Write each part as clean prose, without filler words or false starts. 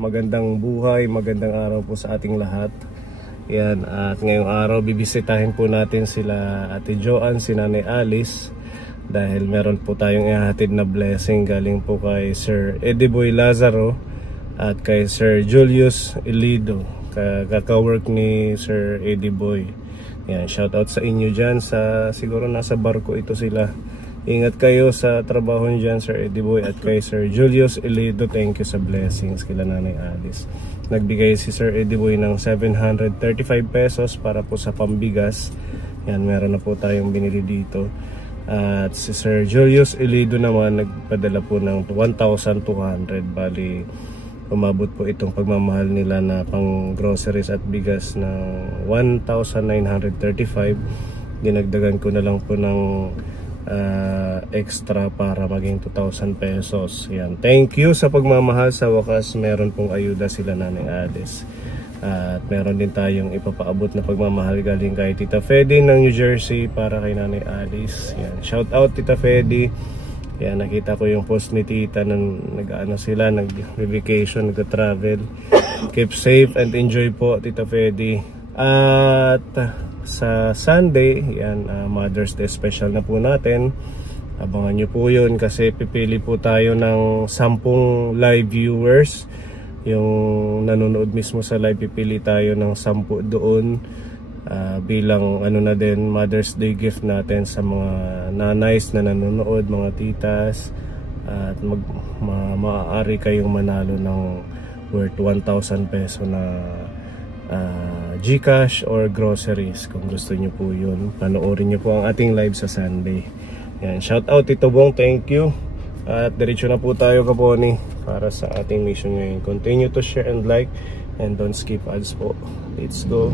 magandang buhay, magandang araw po sa ating lahat. Yan, at ngayong araw bibisitahin po natin sila Ate Joanne, si Nanay Alice, dahil meron po tayong ihahatid na blessing galing po kay Sir Eddie Boy Lazaro at kay Sir Julius Elido, kaka-work ni Sir Eddie Boy. Yan, shout out sa inyo dyan, siguro nasa barko ito sila. Ingat kayo sa trabaho niyo dyan, Sir Eddie Boy, at kay Sir Julius Elido, thank you sa blessings kila Nanay Alice. Nagbigay si Sir Eddie Boy ng 735 pesos para po sa pambigas. Yan, meron na po tayong binili dito. At si Sir Julius Elido naman nagpadala po ng 1,200. Bali, umabot po itong pagmamahal nila na pang groceries at bigas ng 1,935. Dinagdagan ko na lang po ng extra para maging 2,000 pesos. Yan. Thank you sa pagmamahal. Sa wakas meron pong ayuda sila Nanay Alice. At meron din tayong ipapaabot na pagmamahal galing kay Tita Fedy ng New Jersey para kay Nanay Alice. Yan. Shout out Tita Fedy. Yan, nakita ko yung post ni Tita nang sila, nag-vacation, nag-travel. Keep safe and enjoy po Tita Fedy. At sa Sunday, yan, Mother's Day special na po natin. Abangan nyo po yun kasi pipili po tayo ng 10 live viewers. Yung nanonood mismo sa live, pipili tayo ng 10 doon bilang na din Mother's Day gift natin sa mga nanays na nanonood, mga titas. At maaari kayong manalo ng worth 1,000 peso na GCash or groceries. Kung gusto nyo po yun, panoorin nyo po ang ating live sa Sunday. Yan, shout out Tito Bong, thank you. At diretso na po tayo kaponi para sa ating mission ngayon. Continue to share and like and don't skip ads po. Let's go.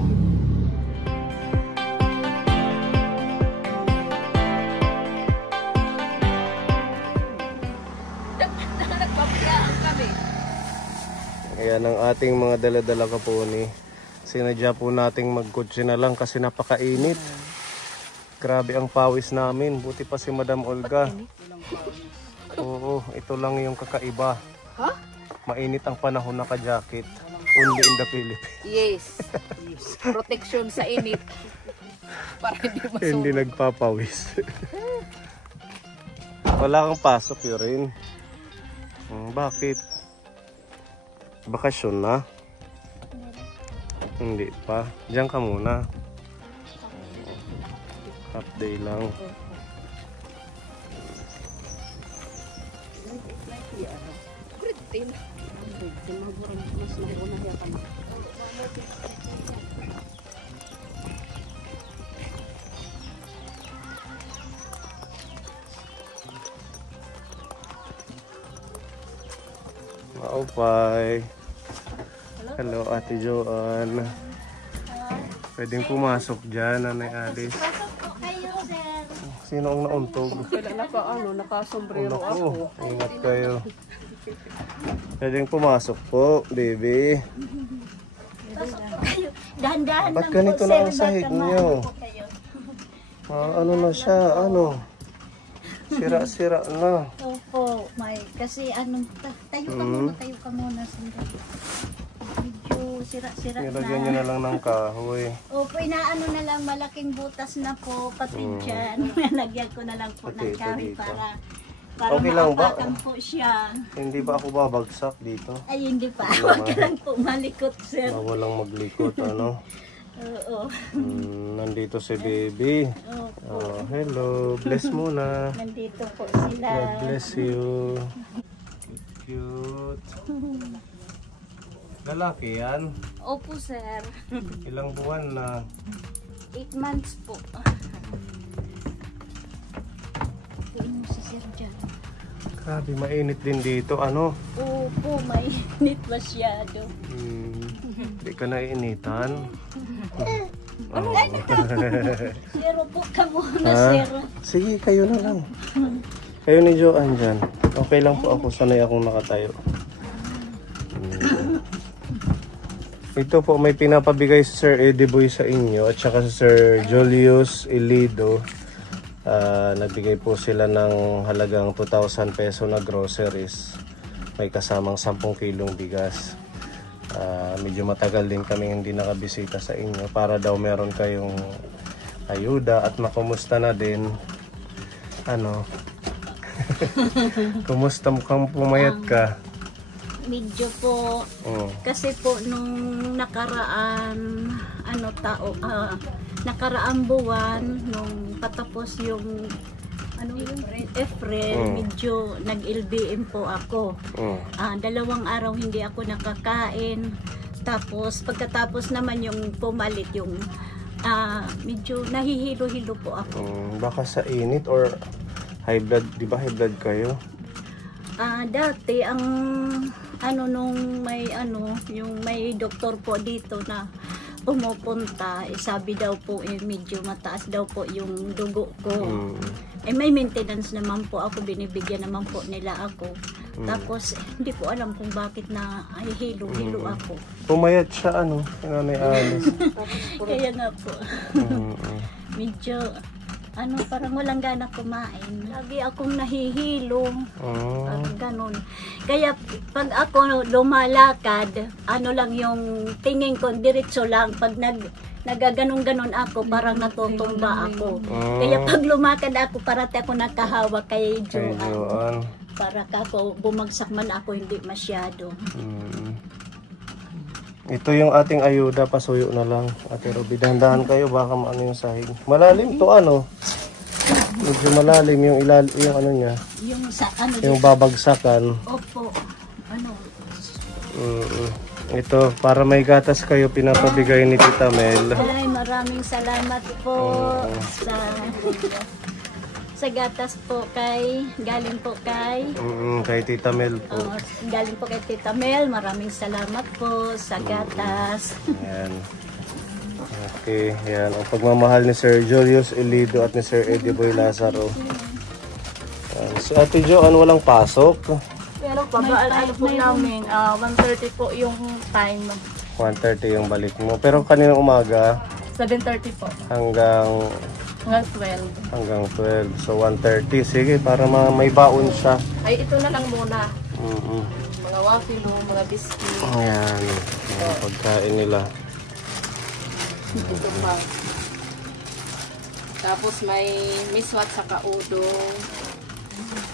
Ayan ang ating mga dala-dala kaponi. Sinadya po nating magkotse na lang kasi napakainit. Grabe ang pawis namin. Buti pa si Madam Olga. Oo, ito lang yung kakaiba. Huh? Mainit ang panahon, naka-jacket. Only in the Philippines. Yes. Protection sa init. Para hindi masunog. Hindi nagpapawis. Wala kang pasok yun. Bakit? Bakasyon na? Hindi pa. Diyan ka muna. Half day lang. Maupay. Hello Ate Joanne. Pwedeng pumasok dyan, Nanay Alice. Sino ang nauntog? Nakasombrero ako. Ingat kayo. Pwedeng pumasok po, baby. Dahan-dahan ba't ganito na ang sahig niyo? Ano na siya? Ano? Sira-sira na. Opo, kasi tayo ka muna. Medyo sira-sira na. Nilagyan niyo na lang ng kahoy. Opo, inaano na lang, malaking butas na po, pati dyan. Nalagyan ko na lang po ng kahoy para okay lang ba? po siya. Hindi ba ako babagsak dito? Ay, hindi pa. Huwag ka lang po malikot, sir. Walang maglikot, ano? Oo. Nandito si baby. Hello, bless muna. Nandito po sila. God bless you. Cute. Lalaki yan? Opo, sir. Ilang buwan na? 8 months po. Tingnan mo si sir dyan. Grabe, mainit din dito. Ano? Opo, mainit masyado. Hindi ka naiinitan? Zero po ka muna, zero. Sige, kayo na lang. Kayo ni Joanne dyan. Okay lang po ako. Sanay akong nakatayo. Ito po, may pinapabigay si Sir Eddie Boy sa inyo at saka si Sir Julius Elido. Nagbigay po sila ng halagang 2,000 peso na groceries. May kasamang 10 kilong bigas. Medyo matagal din kami hindi nakabisita sa inyo para daw meron kayong ayuda at makumusta na din. Ano? Kumusta, mukhang pumayat ka? Medyo po, kasi po nung nakaraan, nakaraang buwan, nung patapos yung April, medyo nag-LBM po ako. 2 araw hindi ako nakakain. Tapos pagkatapos naman yung pumalit yung medyo nahihilo-hilo po ako. Baka sa init or high blood, di ba high blood kayo? Dati ang nung may yung may doktor po dito na pumupunta, sabi daw po medyo mataas daw po yung dugo ko. May maintenance naman po ako, binibigyan naman po nila ako. Tapos hindi po alam kung bakit na hilo-hilo ako. Pumayat siya Nanay Alice. Kaya nga po. Medyo parang walang gana kumain. Lagi akong nahihilo. Parang ganun. Kaya pag ako lumalakad, lang yung tingin ko, diretso lang. Pag nagaganong-ganon ako, parang natutumba ako. Kaya pag lumakad ako, parati ako nakahawak kay Joan. Para ako bumagsak man ako, hindi masyado. Ito yung ating ayuda, pasuyo na lang. Ate Ruby, dahan-dahan kayo, baka maano yung sahig. Malalim to medyo malalim yung niya. Yung yung babagsakan. Opo. Ito, para may gatas kayo, pinapabigay ni Tita Mel. Ay, maraming salamat po sa gatas po galing po kay Tita Mel po. Galing po kay Tita Mel. Maraming salamat po sa gatas. Ayan. Okay, yan. Ang pagmamahal ni Sir Julius Elido at ni Sir Eddie Boy Lazaro. So Ate Joan, walang pasok? Pero pabaan po namin, 1:30 po yung time. 1:30 yung balik mo. Pero kaninang umaga? 7:30 po. Hanggang 12. Hanggang 12. So 1:30. Sige, para may baon siya. Ay, ito na lang muna. Mga waffle, mga biscuit. Ayan. Mga pagkain nila. Ito pa. Tapos may miswat sa kaudong.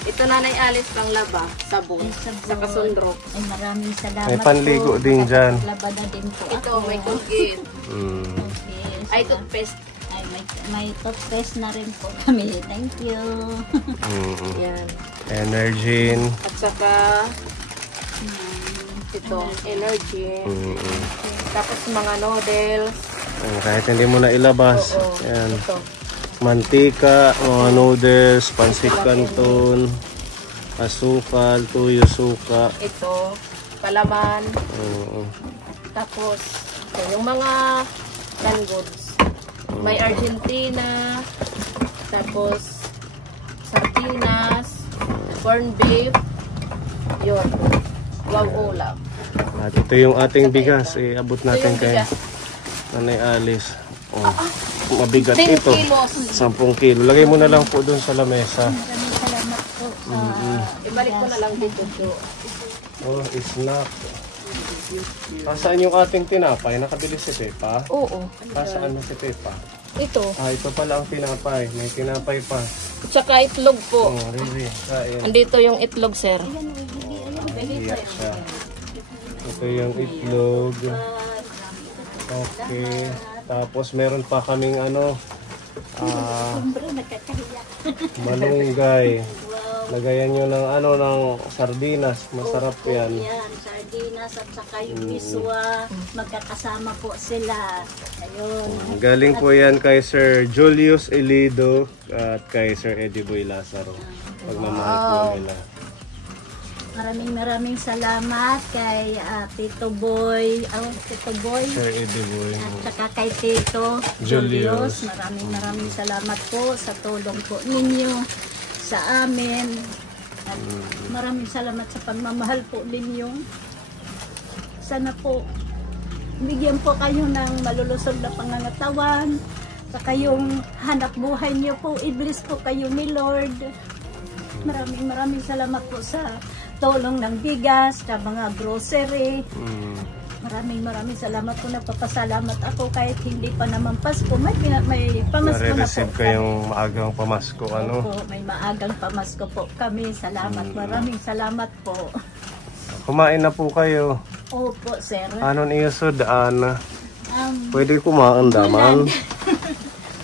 Ito Nanay Alice pang laba, sabon, sa kasundrok. Ay, maraming salamat. May panligo din dyan. Labada din po Ito, ako. may Colgate. Okay, Ay, toothpaste. Ay, may toothpaste na rin po kami. Thank you. Yan. Energin. At saka, ito, energy. Tapos mga noodles. Kahit hindi mo na ilabas. Yan. Ito. Mantika, mga noodles, pansit canton, asukal, tuyo suka. Ito, palaman. Tapos, ito, yung mga canned goods. May Argentina, tapos sardinas, corned beef, yun. Wow, ulam. At ito yung ating bigas. Abot natin Ito yung kay bigas. Nanay Alice. Mabigat 10 ito. kilos. 10 kilo. Lagay mo na lang po doon sa lamesa. Maraming salamat po sa Ibalik ko na lang dito. Oh, snack. Saan yung ating tinapay? Nakabili si Pepa? Oo. Saan na si Pepa? Ito. Ito pala ang tinapay. May tinapay pa. Tsaka itlog po. Riri. Kain. Andito yung itlog, sir. Iyak siya. Ito yung itlog. Okay. Tapos meron pa kaming malunggay. Lagayan nyo ng sardinas. Masarap yan. Yan, sardinas at saka yung miswa. Magkakasama po sila. Ayun. Galing po yan kay Sir Julius Elido at kay Sir Eddie Boy Lazaro. Pagmamahal po nila. Maraming salamat kay Tito Boy, Sir Eddie Boy. at saka kay Tito Julius. Julius. Maraming salamat po sa tulong po ninyo sa amin. At maraming salamat sa pagmamahal po ninyo. Sana po bigyan po kayo ng malulusog na pangangatawan. Sa kayong hanap buhay niyo po, i-bless po kayo ni Lord. Maraming salamat po sa tulong ng bigas, sa mga grocery. Maraming salamat po. Nagpapasalamat ako kahit hindi pa naman Pasko. May pamasko na po. Nare-receive kayong maagang pamasko, ano? Opo, may maagang pamasko po kami. Salamat. Maraming salamat po. Kumain na po kayo. Opo, sir. Ano niyo sudaan? Pwede kumain daman.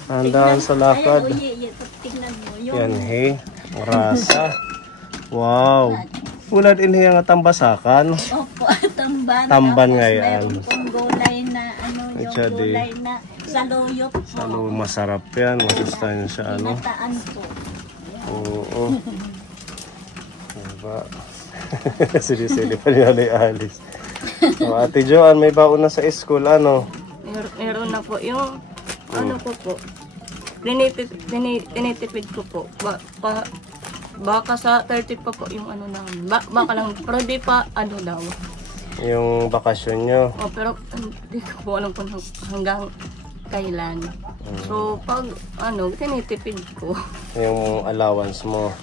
Handaan sa lakad. Tingnan mo yun. Yan, hey. Rasa. Wow. Ulad inhi nga tambasakan. Opo, tamban. Tamban Tapos ngayon. meron pong gulay na yung Siya, di. gulay na saluyot po. Salo masarap yan. Masustahin siya, ano? Pinataan po. Oo. Diba? Sili-sili pa niya ni Alice. O, Ate Joan, may baon na sa school, ano? Meron na po yung ano ko po. Tinitipid ko po. Baka sa 30 pa po yung ano namin. Baka lang, pero di pa ano daw. Yung bakasyon nyo. Oh, pero hindi ko po alam kung hanggang kailan. So, pag ano, tinitipid ko. Yung allowance mo.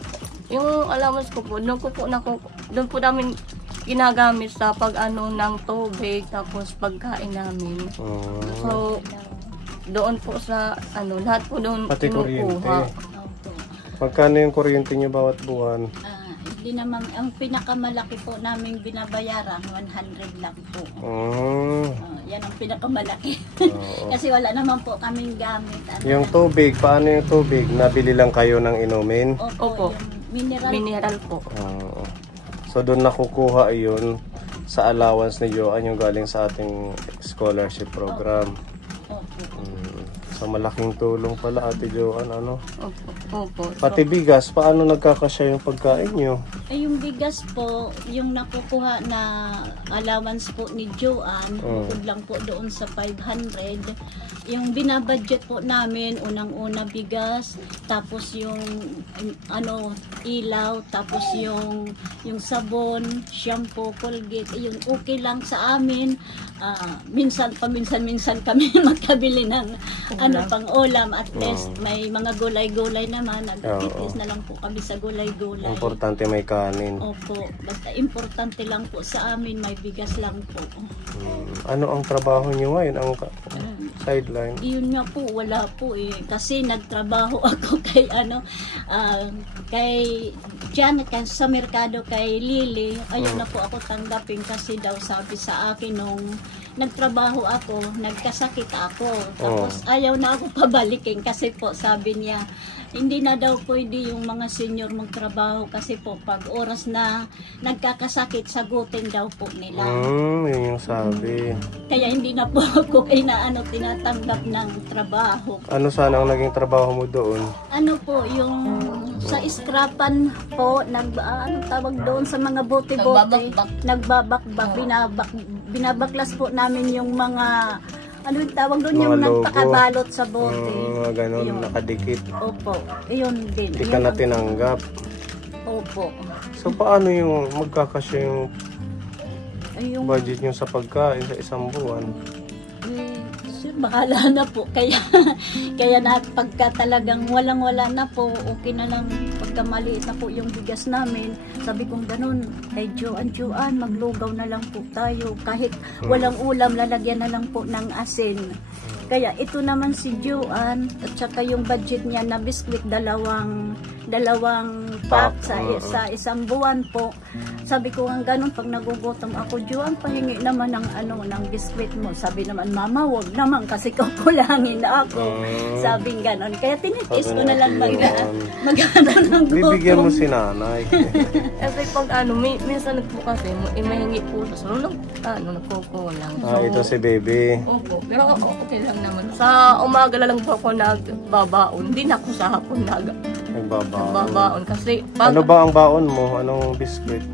Yung allowance ko po, doon po namin ginagamit sa pag ano ng tubig, tapos pagkain namin. So, doon po sa ano, lahat po doon Pati kuryente. Opo. Magkano yung kuryente nyo bawat buwan? Hindi naman, ang pinakamalaki po namin binabayaran, 100 lang po. Yan ang pinakamalaki. Kasi wala naman po kaming gamit. Yung tubig, paano yung tubig? Nabili lang kayo ng inumin? Opo. Yung Mineral po. So doon nakukuha yun sa allowance ni Joan yung galing sa ating scholarship program. So malaking tulong pala, Ate Joan, ano? Opo. Pati bigas, paano nagkakasya yung pagkain nyo? Yung bigas po, yung nakukuha na allowance po ni Joan, bukod lang po doon sa 500. Yung binabudget po namin, unang-una bigas, tapos yung ano, ilaw, tapos yung sabon, shampoo, Colgate, yun okay lang sa amin. Minsan kami magkabili ng ano pang ulam, at least may mga gulay-gulay naman, nagtitis na lang po kami sa gulay-gulay. Importante may kanin. Opo, basta importante lang po sa amin, may bigas lang po. Ano ang trabaho nyo ngayon? Ang sideline? Yun nga po, wala po eh. Kasi nagtrabaho ako kay kay Janet, sa merkado kay Lily. Ayun na po ako tanggapin kasi daw sabi sa akin nung nagtrabaho ako, nagkasakit ako. Tapos ayaw na ako pabalikin kasi po sabi niya, hindi na daw pwede yung mga senior magtrabaho kasi po pag oras na nagkakasakit, sagutin daw po nila. Yun yung sabi. Kaya hindi na po ako tinatanggap ng trabaho. Ano sana ang naging trabaho mo doon? Ano po, yung sa scrapan po, tawag doon sa mga bote-bote, nagbabakbak, binabaklas po namin yung mga, ano yung tawag doon, yung nagpakabalot sa bote. Ganon, nakadikit. Opo, yun din. Hindi ka na tinanggap. Opo. So paano yung magkakasya yung budget nyo sa pagkain sa isang buwan? Bahala na po. Kaya na pagka talagang walang-wala na po, okay na lang pagka maliit na po yung bigas namin. Sabi kong ganun, kay Joan, maglugaw na lang po tayo. Kahit walang ulam, lalagyan na lang po ng asin. Kaya ito naman si Joan, at saka yung budget niya na biskwit, dalawang pack sa isang buwan po. Sabi ko ang ganun, pag nagugutom ako, Joan, pahingi naman ng biskwit mo. Sabi naman, Mama, wag naman kasi kukulangin ako. Sabing ganun. Kaya tinitiis ko na lang mag-ano ng gutom. Bibigyan mo si nanay. Kasi pag minsan po kasi, mahingi po sa nagkukulang. Ito si baby. Opo, pero okay lang naman. Sa umaga lang po ako nagbabaon. Hindi na ako sa hapon nagbabaon. Kasi pag, ano ba ang baon mo? Anong biskwit?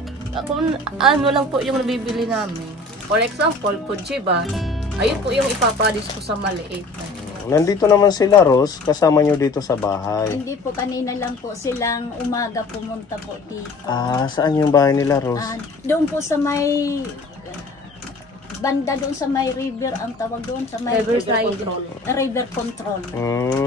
Kung ano lang po yung nabibili namin. For example, Fujiba, ayun po yung ipapadis ko sa maliit. Nandito naman sila, Rose. Kasama nyo dito sa bahay. Hindi po, kanina lang po silang umaga pumunta po dito. Saan yung bahay nila, Rose? Doon po sa may banda doon sa may river, ang tawag doon sa may Riverside. river control.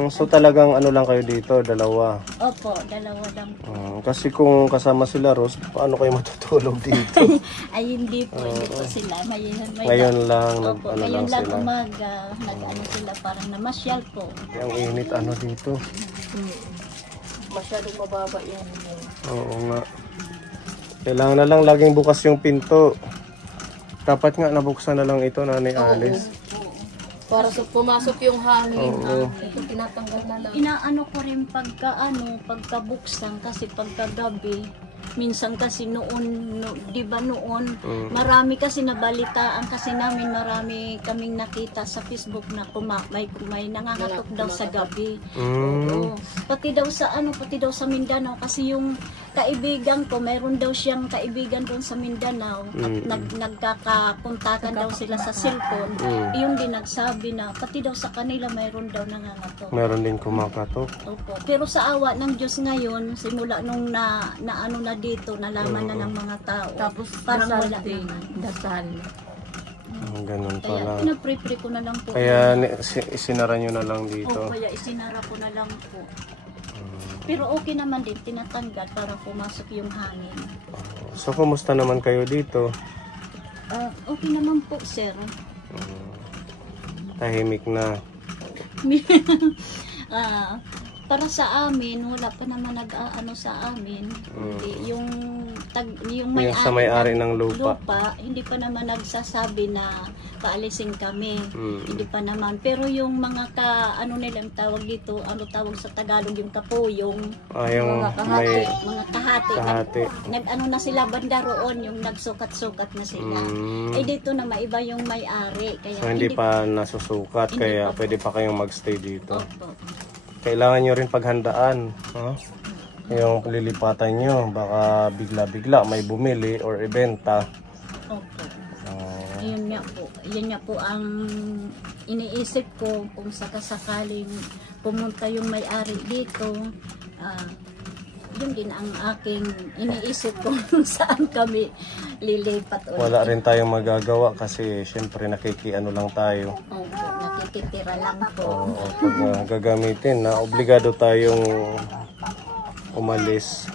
So talagang ano lang kayo dito, dalawa. Opo, dalawa lang po. Kasi kung kasama sila Ros, paano kayo matutulog dito? Ay hindi po, hindi po sila. Ngayon lang, Opo, ano ngayon lang lang sila. umaga, nag-ano sila, parang namasyal po. Ang init ano dito. Masyadong mababa yan. Oo nga. Kailangan na lang laging bukas yung pinto. Dapat nga nabuksan na lang ito, Nanay Alice. Para sa pumasok yung hangin. Oo. Ito tinatanggal na lang. Inaano ko rin pagkabuksan kasi pagkagabi. Minsan kasi noon, di ba noon, marami kasi nabalitaan kasi namin, marami kaming nakita sa Facebook na may nangangatok daw sa gabi. Oo. Pati daw sa Mindanao kasi yung kaibigan ko, mayroon daw siyang kaibigan doon sa Mindanao at nagkakapuntakan daw sila sa cellphone. Yung din nagsabi na pati daw sa kanila mayroon daw nangangatok. Meron din kumakatok. Opo. Pero sa awa ng Diyos ngayon, simula nung na ano na dito, nalaman na ng mga tao. Tapos parang dasal wala din. naman. Dasal. Ganun Kaya pala. pinapre-pre ko na lang po. Kaya isinara nyo na lang dito. Opo, kaya isinara ko na lang po. Pero okay naman din, tinatanggal para pumasok yung hangin. So, kumusta naman kayo dito? Okay naman po, sir. Tahimik na. Para sa amin, wala pa naman nag-aano sa amin. Hindi, yung Yung sa may-ari ng lupa. hindi pa naman nagsasabi na paalisin kami. Hindi pa naman. Pero yung mga ano nilang tawag dito, ano tawag sa Tagalog, yung kapuyong, Yung mga kahati. kahati. Nag-ano na sila banda roon, yung nagsukat-sukat na sila. Eh dito na maiba yung may-ari. Kaya So, hindi pa nasusukat, hindi kaya pa. pwede pa kayong magstay dito. Opo. Kailangan nyo rin paghandaan. Yung lilipatan nyo, baka bigla-bigla may bumili or ibenta. Opo. Yun nga po ang iniisip ko kung sakasakaling pumunta yung may-ari dito. Yun din ang aking iniisip ko saan kami lilipat ulit. Wala rin tayong magagawa kasi syempre nakikiano lang tayo. Opo, nakikitira lang po. Pag gagamitin na obligado tayong umalis.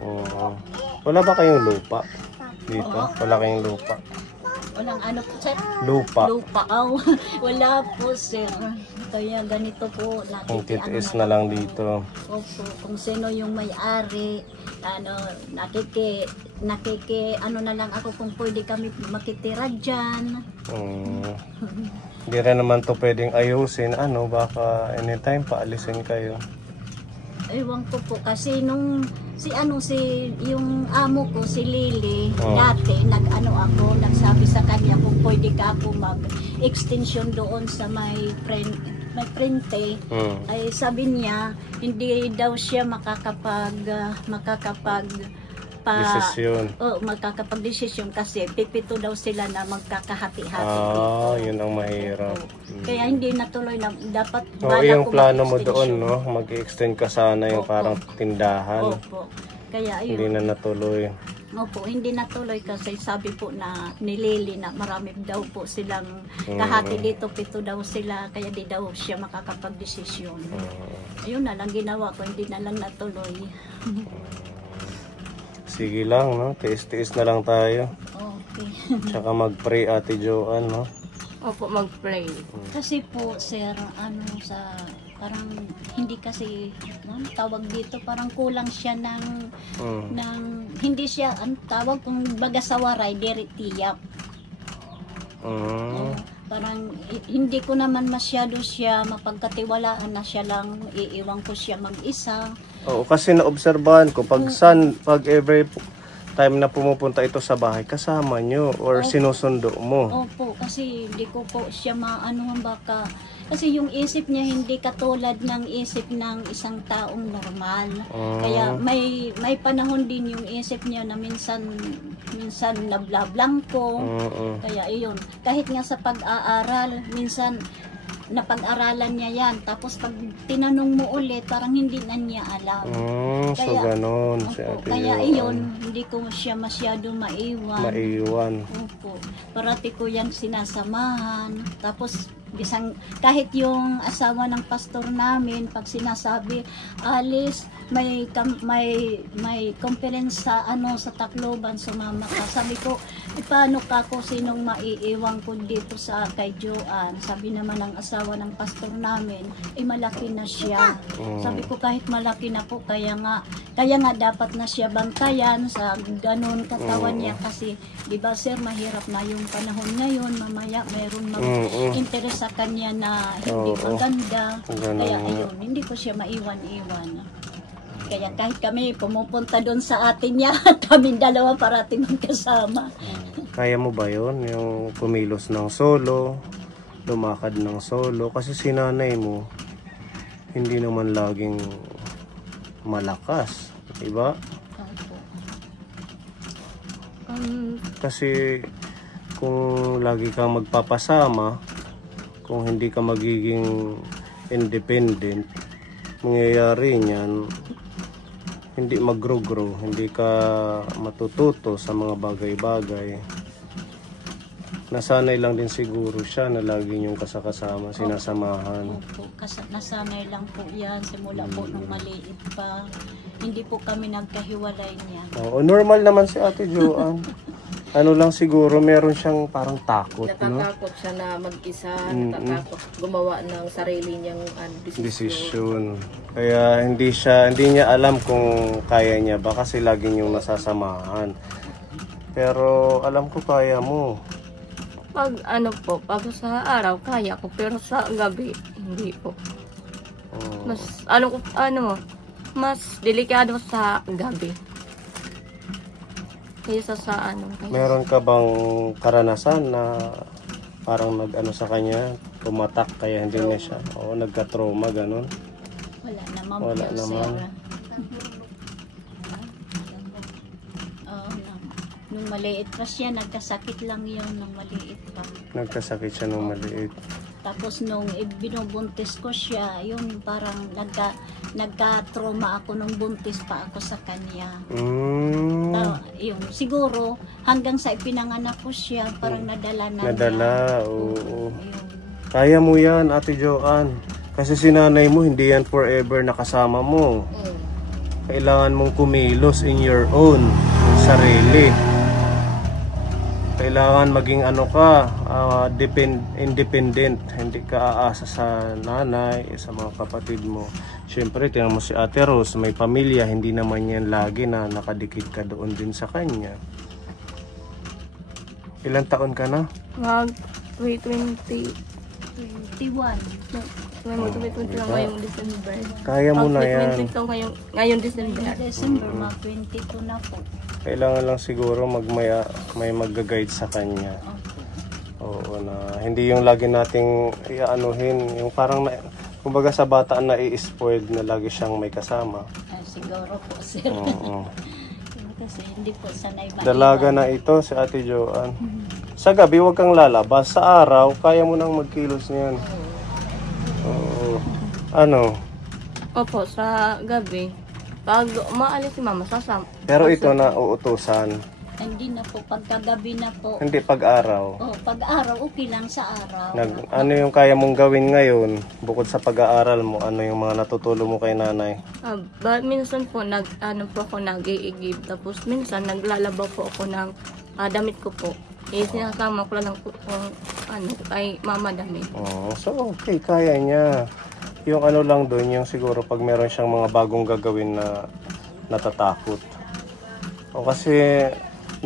Opo. Wala ba kayong lupa dito? Wala kayong lupa? Walang ano po, sir? Lupa. Lupa. Wala po, sir. Kaya ganito po. Kung titiis na lang dito. Opo, kung sino yung may-ari, ano na lang ako kung pwede kami makitira dyan. Hindi rin naman to pwedeng ayusin. Baka anytime paalisin kayo. Ewan ko po kasi nung yung amo ko si Lily dati nagsabi sa kanya kung pwede ka ako mag-extension doon sa may printe ay sabi niya hindi daw siya magkakapag-desisyon kasi pipito daw sila na magkakahati-hati dito. Yun ang mahirap. Kaya hindi natuloy na dapat yung plano mo doon, mag-extend ka sana yung parang tindahan. Opo. Kaya Hindi ayun. na natuloy. Opo, hindi natuloy kasi sabi po na ni Lily na marami daw po silang kahati dito, 7 daw sila, kaya di daw siya makakapag-desisyon. Ayun na lang ginawa ko, hindi na lang natuloy. Sige lang, tiis-tiis na lang tayo. Okay. Tsaka mag-pray, Ate Joanne, Opo, mag-pray. Kasi po, sir, parang hindi kasi, tawag dito, parang kulang siya ng hindi siya, tawag kung baga sa waray, diri tiyak. Parang hindi ko naman masyado siya mapagkatiwalaan na siya lang, iiwan ko siya mag-isa. Oo, kasi naobserbahan ko, pag every time na pumupunta ito sa bahay, kasama nyo or sinusundo mo. Opo, kasi hindi ko po siya baka, kasi yung isip niya hindi katulad ng isip ng isang taong normal. Kaya may panahon din yung isip niya na minsan nablablang ko. Kaya iyon, kahit nga sa pag-aaral, minsan napag-aralan niya yan. Tapos pag tinanong mo ulit, parang hindi na niya alam. So ganon si Opo, Ate kaya Joan. iyon, hindi ko siya masyado maiwan. Opo. Parati ko yan sinasamahan. Tapos kahit yung asawa ng pastor namin, pag sinasabi, Alice, may conference sa sa Tacloban, sumama ka. Sabi ko, paano ka ko, sinong maiiwan ko dito kay Joan? Sabi naman ng asawa ng pastor namin, malaki na siya. Sabi ko, kahit malaki na po, kaya nga dapat na siya bantayan sa ganun katawan niya, kasi di ba sir, mahirap na yung panahon ngayon, mamaya mayroon mag-interest sa kanya na hindi maganda. Kaya ayun, hindi ko siya maiwan-iwan. Kaya kahit kami pumupunta doon sa atin niya, kami dalawa parating magkasama. Kaya mo ba yun? Yung kumilos ng solo, lumakad ng solo? Kasi si nanay mo, hindi naman laging malakas, diba? Kasi kung lagi kang magpapasama, kung hindi ka magiging independent, mangyayari niyan, hindi mag-grow, hindi ka matututo sa mga bagay-bagay. Nasanay lang din siguro siya na lagi niyong kasama, sinasamahan. Opo, nasanay lang po yan simula po nung maliit pa. Hindi po kami nagkahiwalay niya. Oo, normal naman si Ate Joan. Ano lang siguro, meron siyang parang takot, no? Natatakot siya na mag-isa, natatakot gumawa ng sarili niyang Desisyon. Kaya hindi niya alam kung kaya niya ba, kasi lagi niyong nasasamahan. Pero alam ko kaya mo. Pag pag sa araw, kaya ko, pero sa gabi, hindi po. Mas, mas delikado sa gabi. Kaysa sa Meron ka bang karanasan na parang sa kanya, tumatak kaya hindi na siya, nagka-trauma, ganun? Wala naman. Wala naman. Nung maliit pa siya, nagkasakit lang yun nung maliit pa. Nagkasakit siya nung maliit. Tapos nung binubuntis ko siya, yun parang nagka-trauma ako nung buntis pa ako sa kanya. Yun, siguro hanggang sa ipinanganak ko siya, parang nadala na. Oo. Kaya mo yan, Ate Joan. Kasi si nanay mo, hindi yan forever nakasama mo. Kailangan mong kumilos in your own sarili. Kailangan maging independent. Hindi ka aasa sa nanay, sa mga kapatid mo. Siyempre, tingnan mo si Ate Rose, may pamilya, hindi naman yan lagi na nakadikit ka doon din sa kanya. Ilang taon ka na? 21. 21. Ngayong December. Kaya mo na yan. 26 ngayong December. December, mag-22 na po. Kailangan lang siguro may mag-guide sa kanya. Oo, na hindi yung lagi nating iaanuhin, yung parang kumbaga sa bata na i-spoiled na lagi siyang may kasama. Siguro po, sir. Kasi hindi po sanay maiwan. Dalaga na ito si Ate Joan. Sa gabi huwag kang lalabas, sa araw kaya mo nang magkilos niyan. Oo. Opo, sa gabi. Pag umaalis si mama, sasama. Pero ito na uutusan. Hindi na po, pagkagabi na po. Hindi pag-araw. Pag-araw, okay lang sa araw. Ano yung kaya mong gawin ngayon, bukod sa pag-aaral mo, ano yung mga natutulong mo kay nanay? Minsan po, ako nag-i-give. Tapos minsan, naglalabaw po ako ng damit ko po. Sinasama ko lang po kung kay mama damit. So okay, kaya niya. Yung lang doon, yung siguro pag meron siyang mga bagong gagawin na natatakot. Kasi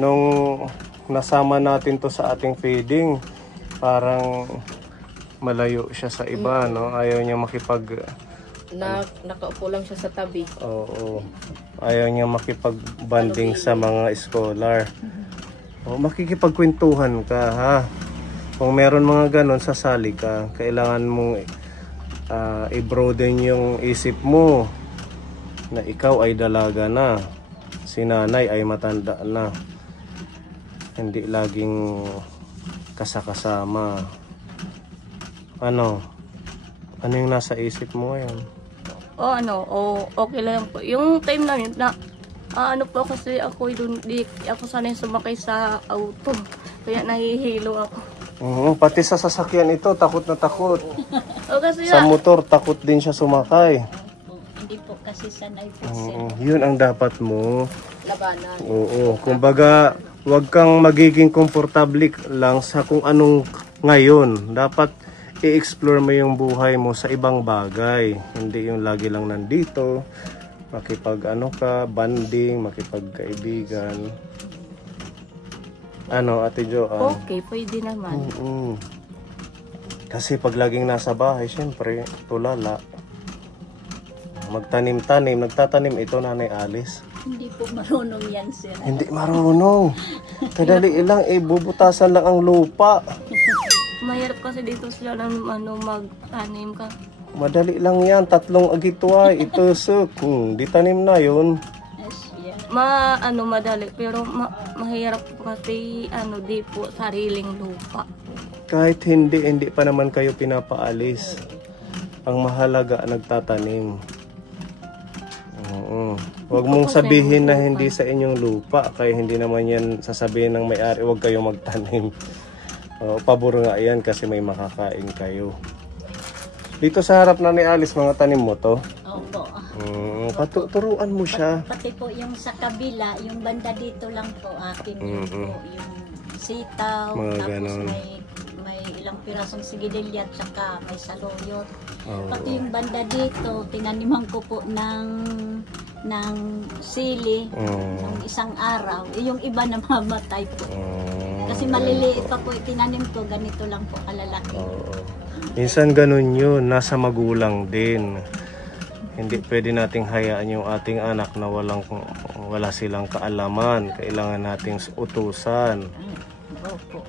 nung nasama natin to sa ating feeding, parang malayo siya sa iba, no? Ayaw niya nakaupo lang siya sa tabi. Oo. Ayaw niya makipag-banding sa mga scholar. Makikipagkwentuhan ka, ha? Kung meron mga ganon, sasali ka. Kailangan mong i-broaden yung isip mo na ikaw ay dalaga na, si nanay ay matanda na, hindi laging kasakasama. Ano yung nasa isip mo ngayon? Okay lang po. Yung time na yun, ano po kasi ako doon, di ako sanay sumakay sa auto. Kaya nahihilo ako. Oo, pati sa sasakyan ito, takot na takot. Kasi Sa motor, takot din siya sumakay. Hindi po kasi sanay po sir. Yun ang dapat mo. Labanan. Oo, kumbaga, huwag kang magiging komportable lang sa kung anong ngayon. Dapat i-explore mo yung buhay mo sa ibang bagay. Hindi yung lagi lang nandito, banding, makipagkaibigan. Ano, Ate Joanne? okay, pwede naman. Kasi pag laging nasa bahay, syempre, tulala. Magtanim-tanim, nagtatanim ito, Nanay Alice. Hindi po marunong yan sir. Hindi marunong. Kadali lang, bubutasan lang ang lupa. Mahirap kasi dito sila magtanim ka. Madali lang yan, 3 agitway, itusok. Di tanim na yun. Yes, yeah. Madali, pero mahirap po kasi, di po sariling lupa. Kahit hindi pa naman kayo pinapaalis. Ang mahalaga, nagtatanim. Oo. Huwag mong sabihin na hindi sa inyong lupa, kaya hindi naman yan sasabihin ng may-ari, huwag kayo magtanim. Pabor nga yan kasi may makakain kayo. Dito sa harap na ni Alice, mga tanim mo to? Opo. Turuan mo siya. Pati po yung sa kabila, yung banda dito lang po akin yun po, yung sitaw, Mga tapos ganon. may ilang pirasong sigidilya at saka may saluyot. Pati yung banda dito, tinaniman ko po ng sili ng isang araw. Yung iba na mamatay po. Kasi maliliit pa po, tinanim ko, ganito lang po kalalaki. Minsan ganun yun, nasa magulang din. Hindi pwede nating hayaan yung ating anak na wala silang kaalaman. Kailangan nating utusan. Opo.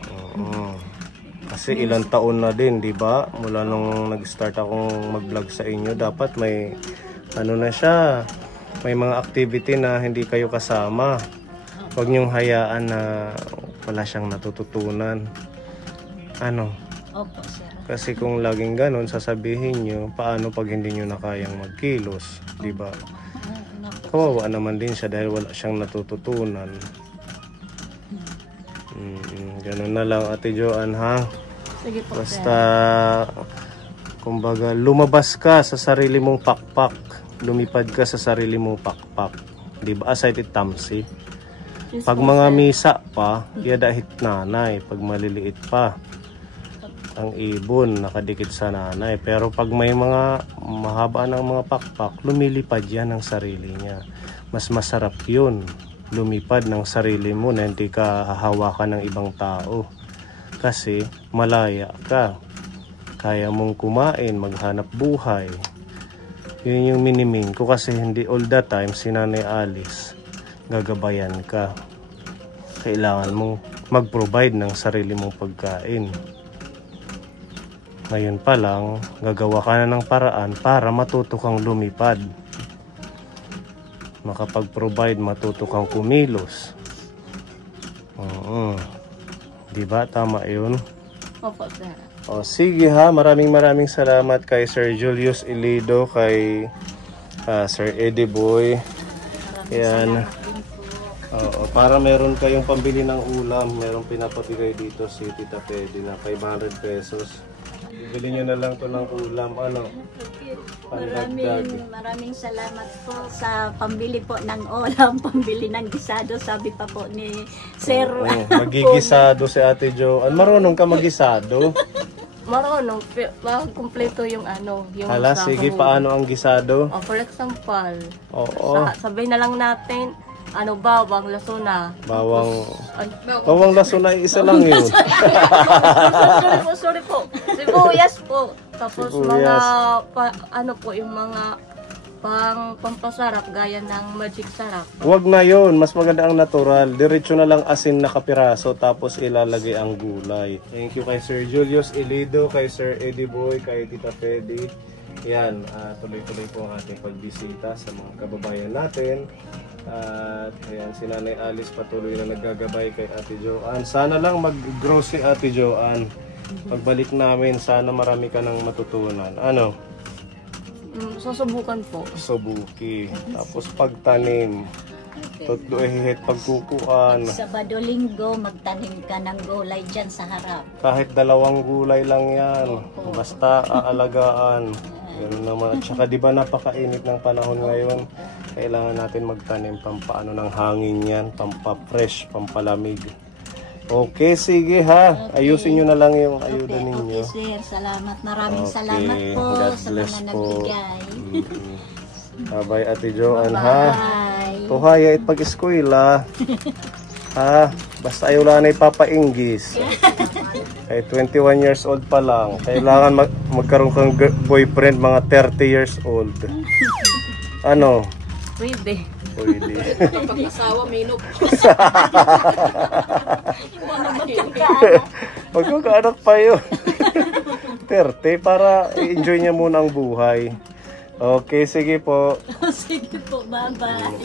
Kasi ilang taon na din, di ba? Mula nung nag-start akong mag-vlog sa inyo, dapat may na siya, may mga activity na hindi kayo kasama. Huwag niyong hayaan na wala siyang natututunan. Opo, sir. Kasi kung laging ganon, sasabihin nyo, paano pag hindi nyo na kayang magkilos, di ba? Kawawa naman din siya dahil wala siyang natututunan. Ganun na lang, Ate Joanne, ha? Sige po, Basta, kumbaga, lumabas ka sa sarili mong pakpak. Lumipad ka sa sarili mong pakpak. Di ba? Aside it tamsi. Pag mga misa pa, dahit nanay. Pag maliliit pa, ang ibon nakadikit sa nanay. Pero pag may mga mahaba ng mga pakpak, lumilipad yan ng sarili niya. Mas masarap yun. Lumipad ng sarili mo na hindi ka hahawakan ng ibang tao. Kasi malaya ka. Kaya mong kumain, maghanap buhay. Yun yung minimin ko kasi hindi all the time si Nanay Alice gagabayan ka. Kailangan mong mag-provide ng sarili mong pagkain. Ngayon pa lang, gagawa ka na ng paraan para matuto kang lumipad. Makapag-provide, matuto kang kumilos. Diba? Tama yun? Opo, sir. Sige ha, maraming salamat kay Sir Julius Ilido, kay Sir Eddie Boy. Yan. Para meron kayong pambili ng ulam, meron pinapabigay dito si Tita Pedi na 500 pesos. Bili nyo na lang to ng ulam, Maraming salamat po sa pambili po ng ulam, pambili ng gisado, sabi pa po ni Sir. Magigisado si Ate Joanne. Marunong ka magisado? Marunong, kumpleto yung yung Hala, sige, paano ang gisado? for example, Oo. sabay na lang natin, bawang, lasuna. Bawang lasuna, isa lang yun. sorry po. Sibuyas po. Tapos Sibuyas. mga, yung mga pampasarap, gaya ng magic sarap. Huwag na yun, mas maganda ang natural. Diretso na lang asin na kapiraso, tapos ilalagay ang gulay. Thank you kay Sir Julius Ilido, kay Sir Eddie Boy, kay Tita Pedi. Yan, tuloy-tuloy po ang ating pagbisita sa mga kababayan natin. At ayan, si Nanay Alice patuloy na naggagabay kay Ate Joanne. Sana lang mag-grow si Ate Joanne. Pagbalik namin, sana marami ka nang matutunan. Ano? Susubukan po. Subuki. Tapos pagtanim. Tutduihit pagkukuan. Sabado linggo, magtanim ka ng gulay dyan sa harap. Kahit 2 gulay lang yan. Basta aalagaan. Yan naman. At saka di ba napakainit ng panahon ngayon. Kailangan natin magtanim pampaano ng hangin yan. Pampa-fresh, pampalamig. Okay, sige ha. Ayusin nyo na lang yung ayuda ninyo. Okay, sir. Salamat. Maraming Okay. salamat po God sa bless mga po. nagbigay. Bye-bye, Ate Joan, ha? Bye. Tuhaya it pag-eskwela. Ha? Basta ayaw lang na ipapainggis. Kay 21 years old pa lang. Kailangan magkaroon kang boyfriend mga 30 years old. Ano? Pwede. Pwede. Pag-asawa, minok. Magkakaanak pa yun. 30 para i-enjoy niya muna ang buhay. Okay, sige po. Sige po. Bye-bye.